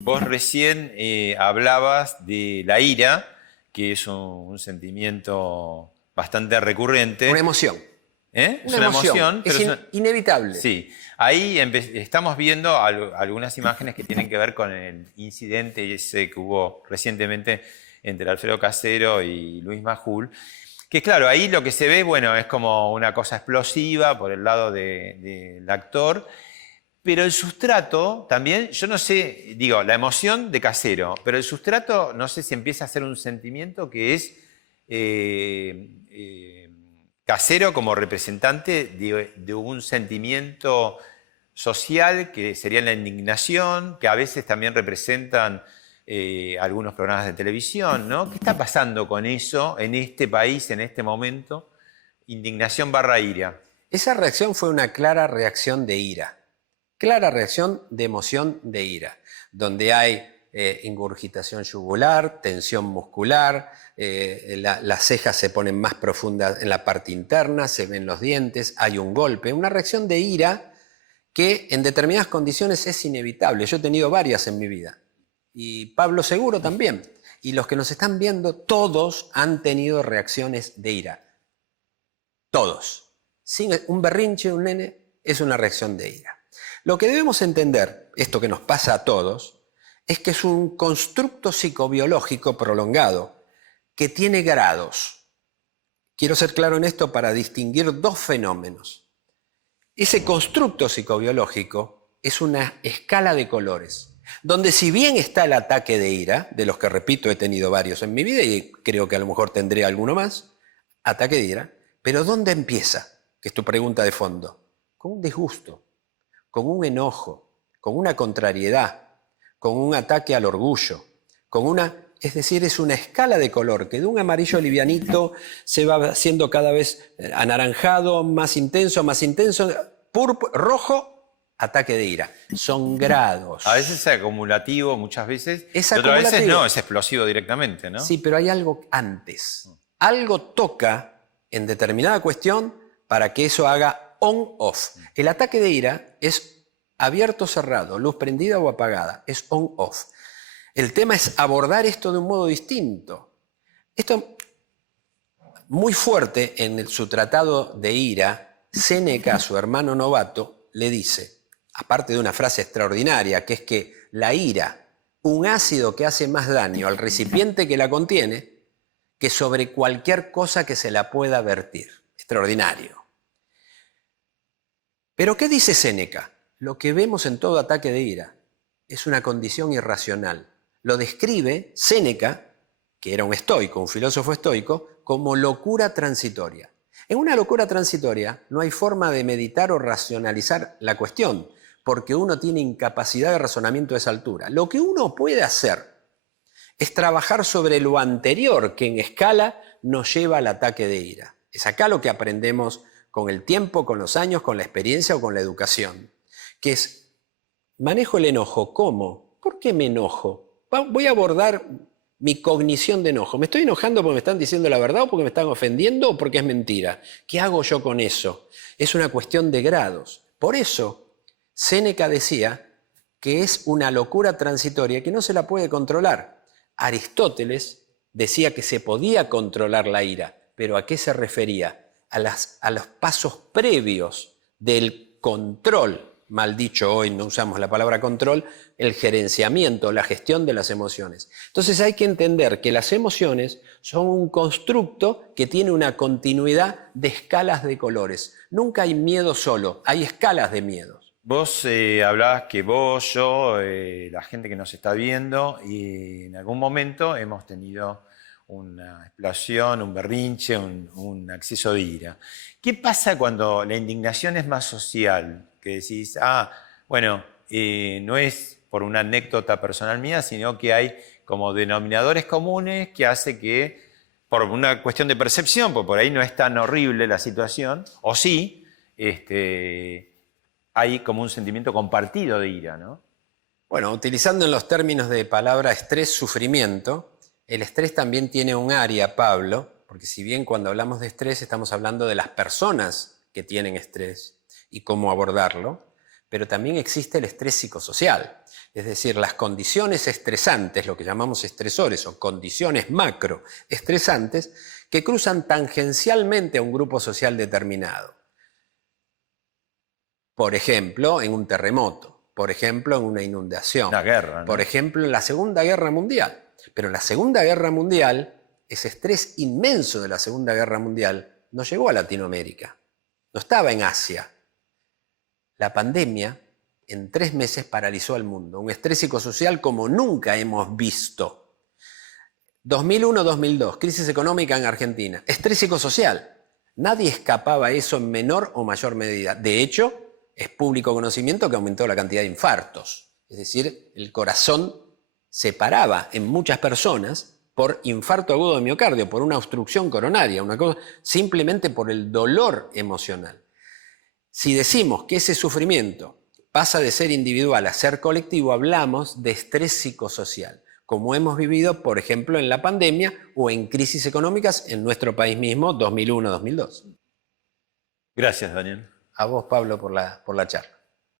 Vos recién hablabas de la ira, que es un sentimiento bastante Una recurrente. emoción. ¿Eh? Es Una una emoción. emoción, Es inevitable. sí. Ahí estamos viendo algunas imágenes que tienen que ver con el incidente ese que hubo recientemente entre Alfredo Casero y Luis Majul. Que claro, ahí lo que se ve, bueno, es como una cosa explosiva por el lado del actor. Pero el sustrato también, yo no sé, digo, la emoción de Casero, pero el sustrato no sé si empieza a ser un sentimiento que es Casero como representante de un sentimiento social que sería la indignación, que a veces también representan algunos programas de televisión, ¿no? ¿Qué está pasando con eso en este país, en este momento? Indignación barra ira. Esa reacción fue una clara reacción de ira. Clara reacción de emoción de ira, donde hay ingurgitación yugular, tensión muscular, las cejas se ponen más profundas en la parte interna, se ven los dientes, hay un golpe, una reacción de ira que en determinadas condiciones es inevitable. Yo he tenido varias en mi vida y Pablo seguro también. Y los que nos están viendo, todos han tenido reacciones de ira. Todos. Sin un berrinche, un nene, es una reacción de ira. Lo que debemos entender, esto que nos pasa a todos, es que es un constructo psicobiológico prolongado que tiene grados. Quiero ser claro en esto para distinguir dos fenómenos. Ese constructo psicobiológico es una escala de colores, donde si bien está el ataque de ira, de los que repito he tenido varios en mi vida y creo que a lo mejor tendré alguno más, ataque de ira, pero ¿dónde empieza? Que es tu pregunta de fondo. Con un disgusto, con un enojo, con una contrariedad, con un ataque al orgullo, con una... Es decir, es una escala de color que de un amarillo livianito se va haciendo cada vez anaranjado, más intenso, rojo, ataque de ira. Son grados. A veces es acumulativo, muchas veces, Es y otras veces acumulativo. no, es explosivo directamente, ¿no? Sí, pero hay algo antes. Algo toca en determinada cuestión para que eso haga on-off. El ataque de ira es abierto o cerrado, luz prendida o apagada, es on-off. El tema es abordar esto de un modo distinto. Esto muy fuerte en su tratado de ira, Séneca, su hermano novato, le dice, aparte de una frase extraordinaria, que es que la ira, un ácido que hace más daño al recipiente que la contiene, que sobre cualquier cosa que se la pueda vertir. Extraordinario. Pero ¿qué dice Séneca? Lo que vemos en todo ataque de ira es una condición irracional. Lo describe Séneca, que era un estoico, un filósofo estoico, como locura transitoria. En una locura transitoria no hay forma de meditar o racionalizar la cuestión, porque uno tiene incapacidad de razonamiento a esa altura. Lo que uno puede hacer es trabajar sobre lo anterior que en escala nos lleva al ataque de ira. Es acá lo que aprendemos con el tiempo, con los años, con la experiencia o con la educación, que es, manejo el enojo, ¿cómo? ¿Por qué me enojo? Voy a abordar mi cognición de enojo. ¿Me estoy enojando porque me están diciendo la verdad o porque me están ofendiendo o porque es mentira? ¿Qué hago yo con eso? Es una cuestión de grados. Por eso, Séneca decía que es una locura transitoria que no se la puede controlar. Aristóteles decía que se podía controlar la ira, pero ¿a qué se refería? A los pasos previos del control, mal dicho hoy no usamos la palabra control, el gerenciamiento, la gestión de las emociones. Entonces hay que entender que las emociones son un constructo que tiene una continuidad de escalas de colores. Nunca hay miedo solo, hay escalas de miedos. Vos hablabas que vos, yo, la gente que nos está viendo, y en algún momento hemos tenido una explosión, un berrinche, un acceso de ira. ¿Qué pasa cuando la indignación es más social? Que decís, bueno, no es por una anécdota personal mía, sino que hay como denominadores comunes que hace que, por una cuestión de percepción, porque por ahí no es tan horrible la situación, o sí, hay como un sentimiento compartido de ira, ¿no? Bueno, utilizando en los términos de palabra estrés, sufrimiento, el estrés también tiene un área, Pablo, porque si bien cuando hablamos de estrés estamos hablando de las personas que tienen estrés y cómo abordarlo, pero también existe el estrés psicosocial. Es decir, las condiciones estresantes, lo que llamamos estresores o condiciones macroestresantes, que cruzan tangencialmente a un grupo social determinado. Por ejemplo, en un terremoto, por ejemplo, en una inundación, Una guerra, ¿no? por ejemplo, en la Segunda Guerra Mundial. Pero en la Segunda Guerra Mundial, ese estrés inmenso de la Segunda Guerra Mundial no llegó a Latinoamérica, no estaba en Asia. La pandemia en 3 meses paralizó al mundo, un estrés psicosocial como nunca hemos visto. 2001-2002, crisis económica en Argentina, estrés psicosocial. Nadie escapaba a eso en menor o mayor medida. De hecho, es público conocimiento que aumentó la cantidad de infartos. Es decir, el corazón se paraba en muchas personas por infarto agudo de miocardio, por una obstrucción coronaria, simplemente por el dolor emocional. Si decimos que ese sufrimiento pasa de ser individual a ser colectivo, hablamos de estrés psicosocial, como hemos vivido, por ejemplo, en la pandemia o en crisis económicas en nuestro país mismo, 2001-2002. Gracias, Daniel. A vos, Pablo, por la charla.